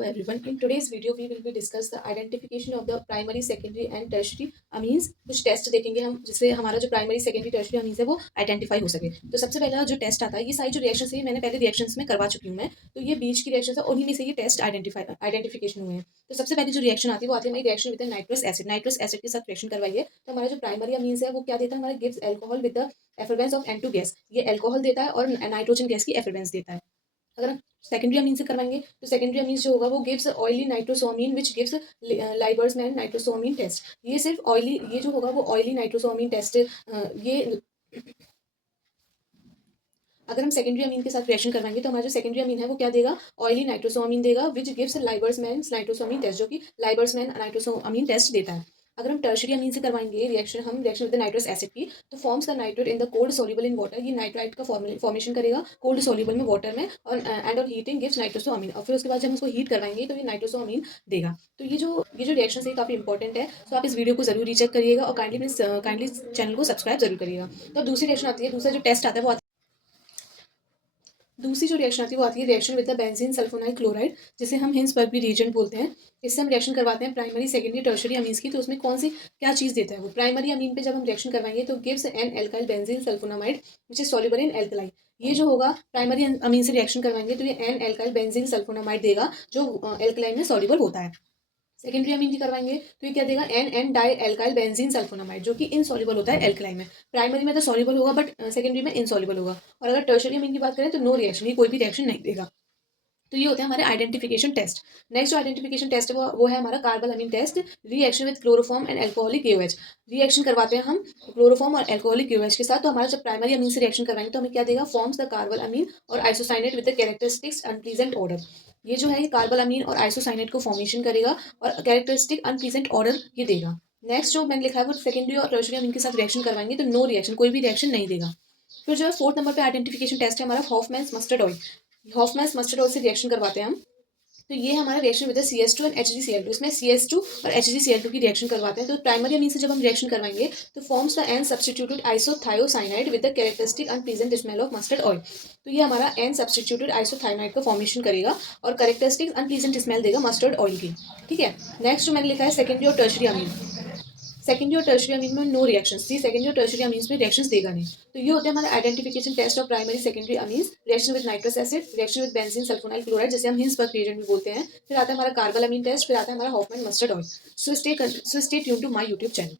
Hello everyone. In today's video, we will be discuss the identification of the primary, secondary and tertiary amines. कुछ test देखेंगे हम जिससे हमारा जो primary, secondary, tertiary amines है वो आइडेंटिफाई हो सके। तो सबसे पहला जो टेस्ट आता है, ये सारी जो रिएक्शंस है मैंने पहले रिएक्शंस में करवा चुकी हूँ मैं। तो ये बीच की रिएक्शंस है, उन्हीं में से ये टेस्ट आइडेंटिफिकेशन हुए हैं। तो सबसे पहले जो रिएक्शन आती है वो आती है हमारी reaction with nitrous acid. Nitrous acid के साथ रिएक्शन करवाइए तो हमारा जो प्राइमरी अमीन्स है वो क्या देता है, हमारा gives alcohol with the effervescence of N2 gas. ये अल्कोहल देता है और नाइट्रोजन गैस की एफरवेंस देता है। अगर हम सेकेंडरी अमीन से करवाएंगे तो सेकेंडरी अमीन जो होगा वो gives oily nitrosamine which gives Liebermann nitrosamine test. ये सिर्फ ऑयली, ये जो होगा वो ऑयली नाइट्रोसोमीन टेस्ट ये अगर हम सेकेंडरी अमीन के साथ रिएक्शन करवाएंगे तो हमारा जो सेकेंडरी अमीन है वो क्या देगा, ऑयली नाइट्रोसोमीन देगा विच गिव्स लाइबर्समैन नाइट्रोसोमीन टेस्ट, जो कि लाइबर्समैन नाइट्रोसोमीन टेस्ट देता है। अगर हम टर्शियरी अमीन से करवाएंगे रिएक्शन, हम रिएक्शन विद नाइट्रस एसिड की, तो forms the nitrate in the cold soluble in water. ये नाइट्राइट का फॉर्मेशन करेगा कोल्ड सोल्यूबल में वाटर में, और एंड और हीटिंग गिव्स नाइट्रोसोअमीन। और फिर उसके बाद जब हम उसको हीट करवाएंगे तो ये नाइट्रोसोअमीन देगा। तो ये जो रिएक्शन है काफ़ी इंपॉर्टेंट है। तो आप इस वीडियो को जरूर रीचेक करिएगा और काइंडली चैनल को सब्सक्राइब जरूर करिएगा। तो दूसरी रिएक्शन आती है, दूसरा जो टेस्ट आता है वो दूसरी जो रिएक्शन आती है वो आती है reaction with the benzene sulfonyl chloride, जिसे हम हिंसबर्ग भी रिएजेंट बोलते हैं। इससे हम रिएक्शन करवाते हैं प्राइमरी, सेकेंडरी, टर्शियरी अमीन्स की। तो उसमें कौन सी क्या चीज़ देता है वो, प्राइमरी अमीन पे जब हम रिएक्शन करवाएंगे तो gives an alkyl benzene sulfonamide which is soluble in alkali. ये जो होगा प्राइमरी अमीन से रिएक्शन करवाएंगे तो ये एन एल्काइल बेंजीन सल्फोनामाइड देगा जो एल्कलाई में सॉल्युबल होता है। सेकेंडरी अमीन की करवाएंगे तो ये क्या देगा, N N di alkyl benzene sulfonamide, जो कि इनसॉल्युबल होता है एल्कलाई में। प्राइमरी में तो सॉल्युबल होगा बट सेकेंडरी में इनसॉल्युबल होगा। और अगर टर्शियरी अमीन की बात करें तो नो रिएक्शन, ये कोई भी रिएक्शन नहीं देगा। तो ये होते हैं हमारे आइडेंटिफिकेशन टेस्ट। नेक्स्ट जो आइडेंटिफिकेशन टेस्ट है वो है हमारा carbyl amine test, reaction with chloroform and alcoholic KOH। Reaction करवाते हैं हम क्लोरोफॉर्म और अल्कोहलिक KOH के साथ। तो हमारा जब प्राइमरी अमीन से रिएक्शन करवाएंगे तो हमें क्या देगा, फॉर्म्स द कार्बल अमीन और isocyanate with the characteristics unpleasant order. ये जो है ये कार्बल अमीन और आइसोसाइनेट को फॉर्मेशन करेगा और कैरेक्टरिस्टिक अनप्लीजेंट ऑर्डर ये देगा। नेक्स्ट जो मैंने लिखा है वो सेकेंडरी और टर्शियरी अमीन के साथ रिएक्शन करवाएंगे तो नो रिएक्शन, कोई भी रिएक्शन नहीं देगा। फिर जो है फोर्थ नंबर पे आइडेंटिफिकेशन टेस्ट है हमारा हॉफमैन्स मस्टर्ड ऑयल। हॉफमैन्स मस्टर्ड ऑयल से रिएक्शन करवाते हैं हम। तो ये हमारा reaction with CS2 and HgCl2। इसमें CS2 और HgCl2 की रिएक्शन करवाते हैं। तो प्राइमरी अमीन से जब हम रिएक्शन करवाएंगे तो forms the N substituted isothiocyanide with the characteristic unpleasant smell of mustard oil. तो ये हमारा एन सब्स्टिट्यूटेड आइसोथायोनाइड का फॉर्मेशन करेगा और कैरेक्टरिस्टिक अनप्लीजेंट स्मेल देगा मस्टर्ड ऑयल की। ठीक है। नेक्स्ट जो मैंने लिखा है सेकेंडरी और टर्शियरी अमीन। सेकेंडरी और टर्शियरी अमीन में नो रिएक्शंस, सी सेकेंडरी और टर्शियरी अमीन्स में रिएक्शंस देगा नहीं। तो ये होते हैं हमारे identification test of primary, secondary amines. Reaction with nitrous acid, reaction with benzene sulfonyl chloride, जैसे हम हिंसबर्ग रिएजेंट भी बोलते हैं। फिर आता है हमारा कार्बल अमीन टेस्ट, फिर आता है हमारा Hofmann mustard oil. So stay tune to my YouTube channel.